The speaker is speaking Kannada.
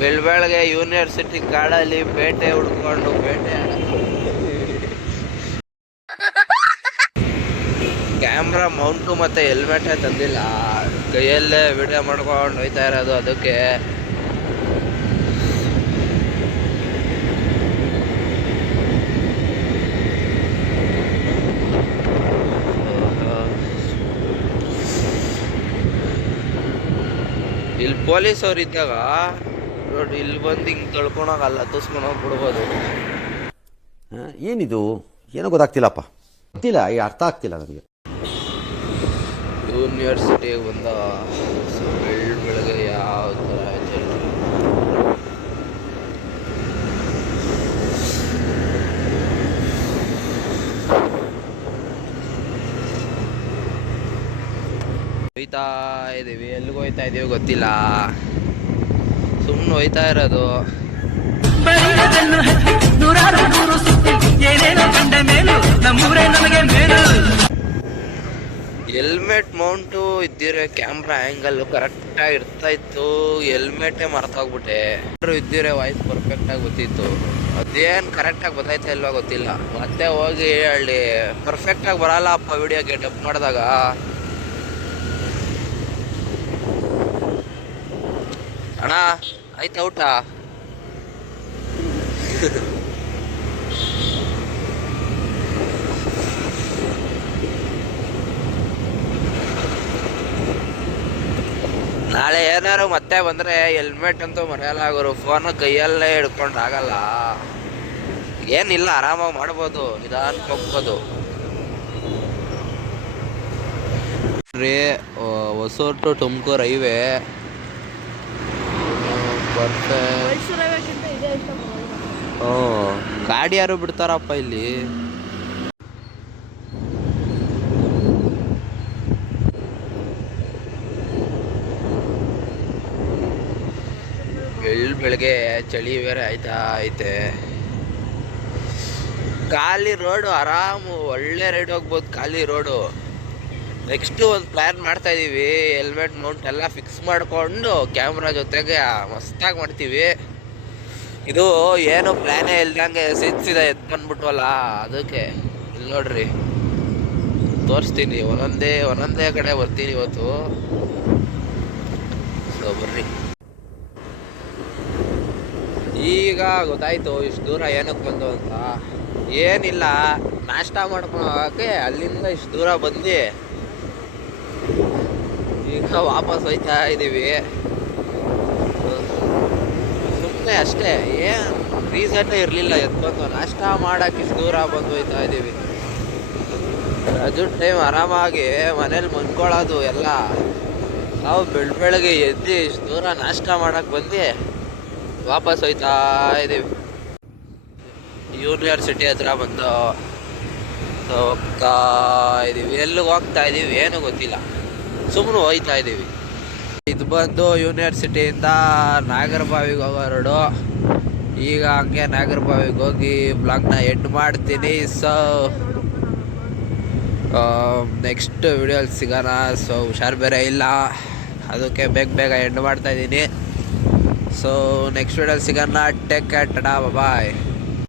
ಬೆಳಗ್ಗೆ ಯೂನಿವರ್ಸಿಟಿ ಕಾಡಲ್ಲಿ ಬೇಟೆ ಹುಡ್ಕೊಂಡು ಬೇಟೆ ಕ್ಯಾಮ್ರಾ ಮೌಂಟು ಮತ್ತು ಹೆಲ್ಮೆಟೇ ತಂದಿಲ್ಲ, ಕೈಯಲ್ಲೇ ವಿಡಿಯೋ ಮಾಡ್ಕೊಂಡು ಹೋಯ್ತಾ ಇರೋದು. ಅದಕ್ಕೆ ಇಲ್ಲಿ ಪೊಲೀಸವ್ರು ಇದ್ದಾಗ ನೋಡಿ, ಇಲ್ಲಿ ಬಂದು ಹಿಂಗೆ ತೊಳ್ಕೊಳಕಲ್ಲ, ಹತ್ತಿಸ್ಕೊಂಡು ಹೋಗ್ಬಿಡ್ಬೋದು. ಏನಿದು ಏನೋ ಗೊತ್ತಾಗ್ತಿಲ್ಲಪ್ಪ, ಗೊತ್ತಿಲ್ಲ, ಅರ್ಥ ಆಗ್ತಿಲ್ಲ ನನಗೆ. ಯೂನಿವರ್ಸಿಟಿಗೆ ಬಂದ ಬೆಳಗ್ಗೆ ಯಾವ ಥರ ಹೋಯ್ತಾ ಇದೀವಿ. ಎಲ್ಲಿಗೆ ಹೋಯ್ತಾ ಇದೀವಿ ಗೊತ್ತಿಲ್ಲ, ಸುಮ್ಮನೆ ಹೋಯ್ತಾ ಇರೋದು. ಹೆಲ್ಮೆಟ್ ಮೌಂಟು ಇದ್ದಿರೋ ಕ್ಯಾಮ್ರಾ ಆ್ಯಂಗಲ್ ಕರೆಕ್ಟಾಗಿ ಇರ್ತಾ ಇತ್ತು, ಹೆಲ್ಮೆಟೇ ಮರ್ತೋಗ್ಬಿಟ್ಟೆ. ಇದ್ದಿರೋ ವಾಯ್ಸ್ ಪರ್ಫೆಕ್ಟಾಗಿ ಗೊತ್ತಿತ್ತು, ಅದೇನು ಕರೆಕ್ಟಾಗಿ ಗೊತ್ತಾಯ್ತಾ ಇಲ್ವಾ ಗೊತ್ತಿಲ್ಲ. ಮತ್ತೆ ಹೋಗಿ ಅಲ್ಲಿ ಪರ್ಫೆಕ್ಟಾಗಿ ಬರಲ್ಲ ಅಪ್ಪ ವಿಡಿಯೋ ಗೆಟಪ್ ಮಾಡಿದಾಗ. ಅಣ್ಣ ಆಯ್ತಾ ಊಟ? ನಾಳೆ ಏನಾರು ಮತ್ತೆ ಬಂದರೆ ಹೆಲ್ಮೆಟ್ ಅಂತೂ ಮರೆಯಲ್ಲ ಆಗೋರು. ಫೋನ್ ಕೈಯಲ್ಲೇ ಹಿಡ್ಕೊಂಡು ಆಗಲ್ಲ, ಏನಿಲ್ಲ, ಆರಾಮಾಗಿ ಮಾಡ್ಬೋದು, ನಿಧಾನಕ್ಕೆ ಹೋಗ್ಬೋದು ರೀ. ಹೊಸೂರು ತುಮಕೂರು ಹೈವೇ ಗಾಡಿ ಯಾರು ಬಿಡ್ತಾರಪ್ಪ ಇಲ್ಲಿ. ಬೆಳಗ್ಗೆ ಚಳಿ ಬೇರೆ ಆಯ್ತಾ ಐತೆ. ಖಾಲಿ ರೋಡು, ಆರಾಮು ಒಳ್ಳೆ ರೈಡ್ ಹೋಗ್ಬೋದು ಖಾಲಿ ರೋಡು. ನೆಕ್ಸ್ಟು ಒಂದು ಪ್ಲ್ಯಾನ್ ಮಾಡ್ತಾ ಇದ್ದೀವಿ, ಹೆಲ್ಮೆಟ್ ಮೌಂಟ್ ಎಲ್ಲ ಫಿಕ್ಸ್ ಮಾಡಿಕೊಂಡು ಕ್ಯಾಮ್ರಾ ಜೊತೆಗೆ ಮಸ್ತಾಗಿ ಮಾಡ್ತೀವಿ. ಇದು ಏನು ಪ್ಲ್ಯಾನೇ ಇಲ್ದಂಗೆ ಸಿದ್ಸಿದೆ ಎದ್ದು ಬಂದ್ಬಿಟ್ವಲ್ಲ, ಅದಕ್ಕೆ ಇಲ್ಲಿ ನೋಡ್ರಿ ತೋರಿಸ್ತೀನಿ. ಒಂದೊಂದೇ ಕಡೆ ಬರ್ತೀನಿ ಇವತ್ತು, ಸೊ ಬರ್ರಿ. ಈಗ ಗೊತ್ತಾಯ್ತು ಇಷ್ಟು ದೂರ ಏನಕ್ಕೆ ಬಂದು ಅಂತ. ಏನಿಲ್ಲ, ನಾಷ್ಟ ಮಾಡ್ಕೊಂಡು ಹೋಗೋಕ್ಕೆ ಅಲ್ಲಿಂದ ಇಷ್ಟು ದೂರ ಬಂದು ಈಗ ವಾಪಸ್ ಹೋಯ್ತಾ ಇದ್ದೀವಿ. ಸುಮ್ಮನೆ ಅಷ್ಟೇ, ಏನು ರೀಸನ್ನೇ ಇರಲಿಲ್ಲ ಎದ್ಬಂದು ನಾಷ್ಟ ಮಾಡೋಕ್ಕೆ ಇಷ್ಟು ದೂರ ಬಂದು ಹೋಯ್ತಾ ಇದ್ದೀವಿ. ರಜದ ಟೈಮ್ ಆರಾಮಾಗಿ ಮನೇಲಿ ಮನ್ಕೊಳ್ಳೋದು ಎಲ್ಲ. ನಾವು ಬೆಳಗ್ಗೆ ಎದ್ದು ಇಷ್ಟು ದೂರ ನಾಷ್ಟ ಮಾಡೋಕ್ಕೆ ಬಂದು ವಾಪಸ್ ಹೋಯ್ತಾ ಇದ್ದೀವಿ. ಯೂನಿವರ್ಸಿಟಿ ಹತ್ರ ಬಂದು ಹೋಗ್ತಾ ಇದ್ದೀವಿ. ಎಲ್ಲಿಗೆ ಹೋಗ್ತಾ ಇದ್ದೀವಿ ಏನೂ ಗೊತ್ತಿಲ್ಲ, ಸುಮ್ಮನೆ ಹೋಯ್ತಾ ಇದ್ದೀವಿ. ಇದು ಬಂದು ಯೂನಿವರ್ಸಿಟಿಯಿಂದ ನಾಗರಬಾವಿಗೆ ಹೋಗೋ ರೋಡು. ಈಗ ಹಂಗೆ ನಾಗರಬಾವಿಗೆ ಹೋಗಿ ಬ್ಲಾಗ್ನ ಎಂಡ್ ಮಾಡ್ತೀನಿ. ಸೊ ನೆಕ್ಸ್ಟ್ ವಿಡಿಯೋಲಿ ಸಿಗೋಣ. ಸೊ ಹುಷಾರು ಬೇರೆ ಇಲ್ಲ, ಅದಕ್ಕೆ ಬೇಗ ಎಂಡ್ ಮಾಡ್ತಾಯಿದ್ದೀನಿ. ಸೊ ನೆಕ್ಸ್ಟ್ ವಿಡಿಯೋಲಿ ಸಿಗೋಣ. ಟೇಕ್ ಕೇರ್, ಟಾಟಾ, ಬಾಯ್.